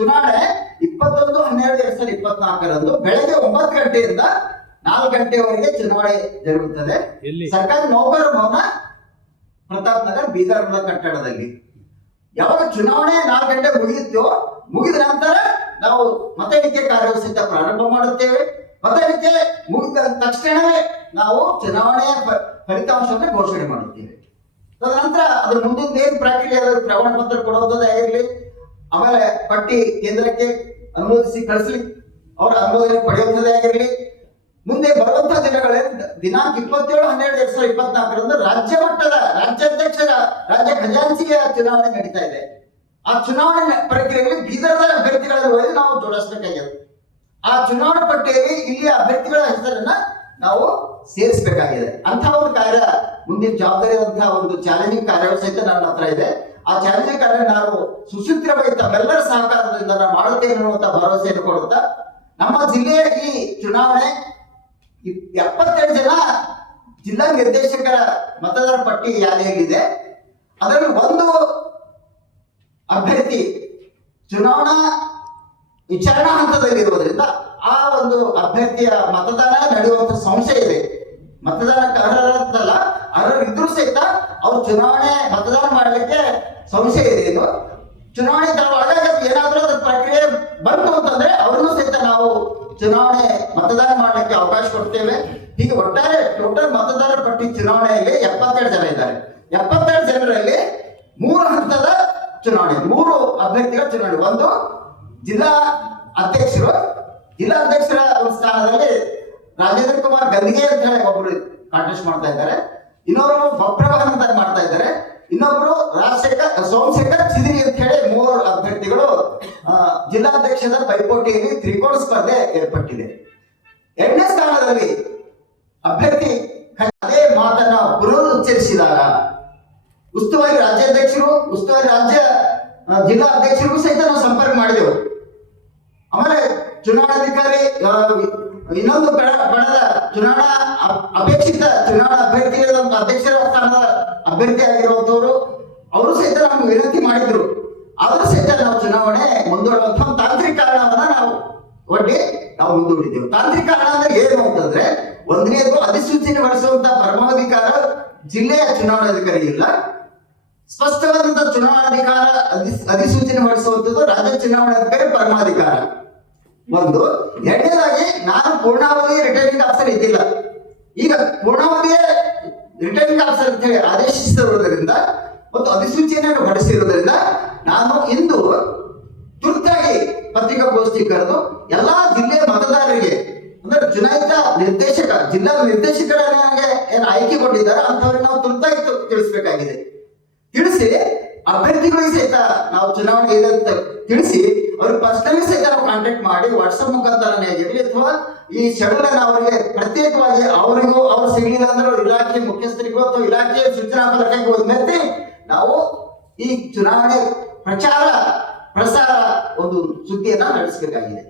ಚುನಾವಣೆ ಇಪ್ಪತ್ತೊಂದು ಹನ್ನೆರಡು ಎರಡ್ ಸಾವಿರದ ಇಪ್ಪತ್ನಾಲ್ಕರಂದು ಬೆಳಗ್ಗೆ ಒಂಬತ್ತು ಗಂಟೆಯಿಂದ ನಾಲ್ಕು ಗಂಟೆವರೆಗೆ ಚುನಾವಣೆ ಜರುಗುತ್ತದೆ. ಸರ್ಕಾರಿ ನೌಕರ ಭವನ ಪ್ರತಾಪ್ ನಗರ್ ಬೀದರ್ ಕಟ್ಟಡದಲ್ಲಿ. ಯಾವಾಗ ಚುನಾವಣೆ ನಾಲ್ಕು ಗಂಟೆ ಮುಗಿಯುತ್ತೋ ಮುಗಿದ ನಂತರ ನಾವು ಮತ ಎಣಿಕೆ ಕಾರ್ಯವಸೂಚಿ ಪ್ರಾರಂಭ ಮಾಡುತ್ತೇವೆ. ಮತ ಎಣಿಕೆ ಮುಗಿದ ತಕ್ಷಣವೇ ನಾವು ಚುನಾವಣೆಯ ಫಲಿತಾಂಶವನ್ನು ಘೋಷಣೆ ಮಾಡುತ್ತೇವೆ. ತದನಂತರ ಅದ್ರ ಮುಂದಿನ ಏನ್ ಪ್ರಕ್ರಿಯೆ ಪ್ರಮಾಣ ಪತ್ರ ಕೊಡುವುದೇ ಆಗಿರ್ಲಿ ಆಮೇಲೆ ಪಟ್ಟಿ ಕೇಂದ್ರಕ್ಕೆ ಅನುಮೋದಿಸಿ ಕಳಿಸ್ಲಿ. ಅವರ ಅನುಮೋದನೆ ಪಡೆಯುವಂಥದ್ದೇ ಆಗಿರಲಿ. ಮುಂದೆ ಬರುವಂತಹ ದಿನಗಳೇ ದಿನಾಂಕ ಇಪ್ಪತ್ತೇಳು, ಹನ್ನೆರಡು, ಎರಡ್ ಸಾವಿರದ ಇಪ್ಪತ್ನಾಲ್ಕರಂದು ರಾಜ್ಯ ಮಟ್ಟದ ರಾಜ್ಯಾಧ್ಯಕ್ಷರ ರಾಜ್ಯ ಖಜಾಂಚಿಯ ಚುನಾವಣೆ ನಡೀತಾ ಇದೆ. ಆ ಚುನಾವಣೆ ಪ್ರಕ್ರಿಯೆಯಲ್ಲಿ ಬೀದರ್ದ ಅಭ್ಯರ್ಥಿಗಳನ್ನು ಒಯ್ದು ನಾವು ಜೋಡಿಸಬೇಕಾಗಿದೆ ಆ ಚುನಾವಣಾ ಪಟ್ಟಿಯಲ್ಲಿ ಇಲ್ಲಿಯ ಅಭ್ಯರ್ಥಿಗಳ ಹೆಸರನ್ನ ನಾವು ಸೇರಿಸಬೇಕಾಗಿದೆ. ಅಂತ ಒಂದು ಕಾರ್ಯ ಮುಂದಿನ ಜವಾಬ್ದಾರಿಯಾದಂತಹ ಒಂದು ಚಾಲೆಂಜಿಂಗ್ ಕಾರ್ಯಗಳು ಸಹಿತ ನನ್ನ ಹತ್ರ ಇದೆ. ಆ ಕಾರ್ಯ ನಾವು ಸುಸೂತ್ರವಾಗಿ ತಮ್ಮೆಲ್ಲರ ಸಹಕಾರದಿಂದ ನಾವು ಮಾಡುತ್ತೇವೆ ಅನ್ನುವಂತ ಭರವಸೆಯನ್ನು ಕೊಡುತ್ತಾ, ನಮ್ಮ ಜಿಲ್ಲೆಯ ಈ ಚುನಾವಣೆ ಎಪ್ಪತ್ತೆರಡು ಜನ ಜಿಲ್ಲಾ ನಿರ್ದೇಶಕರ ಮತದಾರ ಪಟ್ಟಿ ಯಾದಿಯಲ್ಲಿದೆ ಅದರಲ್ಲಿ ಒಂದು ಅಭ್ಯರ್ಥಿ ಚುನಾವಣಾ ವಿಚಾರಣಾ ಹಂತದಲ್ಲಿರುವುದರಿಂದ ಆ ಒಂದು ಅಭ್ಯರ್ಥಿಯ ಮತದಾನ ನಡೆಯುವಂತ ಸಂಶಯ ಇದೆ. ಮತದಾನ ಅರ್ಹರಲ್ಲ ಅರ್ಹರಿದ್ರು ಸಹಿತ ಅವ್ರು ಚುನಾವಣೆ ಮತದಾನ ಮಾಡಲಿಕ್ಕೆ ಸಂಶಯ ಇದೆ ಇದು ಚುನಾವಣೆ ಏನಾದ್ರೂ ಅದ್ರ ಪ್ರಕ್ರಿಯೆ ಬಂತು ಅಂತಂದ್ರೆ ಅವ್ರನ್ನೂ ಸಹಿತ ನಾವು ಚುನಾವಣೆ ಮತದಾನ ಮಾಡಲಿಕ್ಕೆ ಅವಕಾಶ ಕೊಡ್ತೇವೆ. ಹೀಗೆ ಒಟ್ಟಾರೆ ಟೋಟಲ್ ಮತದಾರರ ಪಟ್ಟಿ ಚುನಾವಣೆಯಲ್ಲಿ ಎಪ್ಪತ್ತೆರಡು ಜನ ಇದ್ದಾರೆ. ಎಪ್ಪತ್ತೆರಡು ಜನರಲ್ಲಿ ಮೂರು ಹಂತದ ಚುನಾವಣೆ, ಮೂರು ಅಭ್ಯರ್ಥಿಗಳ ಚುನಾವಣೆ. ಒಂದು ಜಿಲ್ಲಾ ಅಧ್ಯಕ್ಷರು. ಜಿಲ್ಲಾ ಅಧ್ಯಕ್ಷರ ಸ್ಥಾನದಲ್ಲಿ ರಾಜೇಂದ್ರ ಕುಮಾರ್ ಗಂದಿಗೆ ಅಂತ ಹೇಳಿ ಒಬ್ರು ಕಾಂಟೆಸ್ಟ್ ಮಾಡ್ತಾ ಇದ್ದಾರೆ. ಇನ್ನೊಬ್ರು ಬಪ್ರಭಾನ್ ಅಂತ ಮಾಡ್ತಾ ಇದ್ದಾರೆ. ಇನ್ನೊಬ್ರು ರಾಜಶೇಖರ್, ಸೋಮಶೇಖರ್ ಚಿದಿರಿ ಅಂತ ಹೇಳಿ ಮೂವರು ಅಭ್ಯರ್ಥಿಗಳು ಜಿಲ್ಲಾಧ್ಯಕ್ಷದ ಪೈಪೋಟಿಯಲ್ಲಿ ತ್ರಿಕೋಣ ಸ್ಪರ್ಧೆ ಏರ್ಪಟ್ಟಿದೆ. ಎರಡನೇ ಸ್ಥಾನದಲ್ಲಿ ಅಭ್ಯರ್ಥಿ ಅದೇ ಮಾತನ್ನ ಪುನರ್ ಉಚ್ಚರಿಸಿದಾಗ ಉಸ್ತುವಾರಿ ರಾಜ್ಯಾಧ್ಯಕ್ಷರು, ಉಸ್ತುವಾರಿ ರಾಜ್ಯ ಜಿಲ್ಲಾ ಅಧ್ಯಕ್ಷರಿಗೂ ಸಹಿತ ನಾವು ಸಂಪರ್ಕ ಮಾಡಿದೆವು. ಆಮೇಲೆ ಚುನಾವಣಾಧಿಕಾರಿ ಇನ್ನೊಂದು ಬಣ ಬಣದ ಚುನಾವಣಾ ಅಪೇಕ್ಷಿತ ಚುನಾವಣಾ ಅಭ್ಯರ್ಥಿ ಅಧ್ಯಕ್ಷರ ಸ್ಥಾನದ ಅಭ್ಯರ್ಥಿ ಆಗಿರುವಂತವರು ಅವರು ಸಹಿತ ನಮ್ಗೆ ವಿನಂತಿ ಮಾಡಿದ್ರು. ಆದ್ರೂ ಸಹಿತ ನಾವು ಚುನಾವಣೆ ಮುಂದೂಡುವಂತ ತಾಂತ್ರಿಕ ಕಾರಣವನ್ನ ನಾವು ಒಡ್ಡಿ ನಾವು ಮುಂದೂಡಿದ್ದೇವೆ. ತಾಂತ್ರಿಕ ಕಾರಣ ಅಂದ್ರೆ ಏನು ಅಂತಂದ್ರೆ, ಒಂದನೇದು ಅಧಿಸೂಚನೆ ಹೊರಡಿಸುವಂತ ಪರಮಾಧಿಕಾರ ಜಿಲ್ಲೆಯ ಚುನಾವಣಾಧಿಕಾರಿ ಇಲ್ಲ. ಸ್ಪಷ್ಟವಾದಂತಹ ಚುನಾವಣಾಧಿಕಾರ ಅಧಿ- ಅಧಿಸೂಚನೆ ಹೊರಡಿಸುವಂತದ್ದು ರಾಜ್ಯ ಚುನಾವಣಾಧಿಕಾರಿ ಪರಮಾಧಿಕಾರ. ಒಂದು, ಎರಡನೇದಾಗಿ ನಾನು ಪೂರ್ಣಾವಧಿ ರಿಟರ್ನಿಂಗ್ ಆಫೀಸರ್ ಇದ್ದಿಲ್ಲ. ಈಗ ಪೂರ್ಣಾವಧಿಯ ರಿಟರ್ನಿಂಗ್ ಆಫೀಸರ್ ಅಂತ ಹೇಳಿ ಆದೇಶಿಸಿರುವುದರಿಂದ ಮತ್ತು ಅಧಿಸೂಚನೆಯನ್ನು ಹೊರಡಿಸಿರುವುದರಿಂದ ನಾನು ಇಂದು ತುರ್ತಾಗಿ ಪತ್ರಿಕಾಗೋಷ್ಠಿ ಕರೆದು ಎಲ್ಲಾ ಜಿಲ್ಲೆಯ ಮತದಾರರಿಗೆ, ಅಂದ್ರೆ ಚುನಾಯಿತ ನಿರ್ದೇಶಕ, ಜಿಲ್ಲಾ ನಿರ್ದೇಶಕರ ಏನು ಆಯ್ಕೆ ಕೊಟ್ಟಿದ್ದಾರೆ ಅಂತವ್ರಿಗೆ ನಾವು ತುರ್ತಾಗಿ ತಿಳಿಸ್ಬೇಕಾಗಿದೆ. ತಿಳಿಸಿ, ಅಭ್ಯರ್ಥಿಗಳಿಗೆ ಸಹಿತ ನಾವು ಚುನಾವಣೆ ಇದೆ ಅಂತ ತಿಳಿಸಿ ಅವ್ರಿಗೆ ಪರ್ಸನಲಿ ಸಹಿತ ನಾವು ಕಾಂಟ್ಯಾಕ್ಟ್ ಮಾಡಿ ವಾಟ್ಸಪ್ ಮುಖಾಂತರನೇ ಆಗಿರಲಿ ಅಥವಾ ಈ ಶೆಡ್ಯೂಲ್ ಅವರಿಗೆ ಪ್ರತ್ಯೇಕವಾಗಿ ಅವರಿಗೂ ಅವ್ರು ಸಿಗಲಿಲ್ಲ ಅಂದ್ರೆ ಅವ್ರ ಇಲಾಖೆ ಮುಖ್ಯಸ್ಥರಿಗೂ ಅಥವಾ ಇಲಾಖೆಯ ಸೂಚನಾ ಫಲಕಕ್ಕೆ ಹೋದ್ಮೇಲೆ ನಾವು ಈ ಚುನಾವಣೆ ಪ್ರಚಾರ, ಪ್ರಸಾರ ಒಂದು ಸುದ್ದಿಯನ್ನ ನಡೆಸಬೇಕಾಗಿದೆ.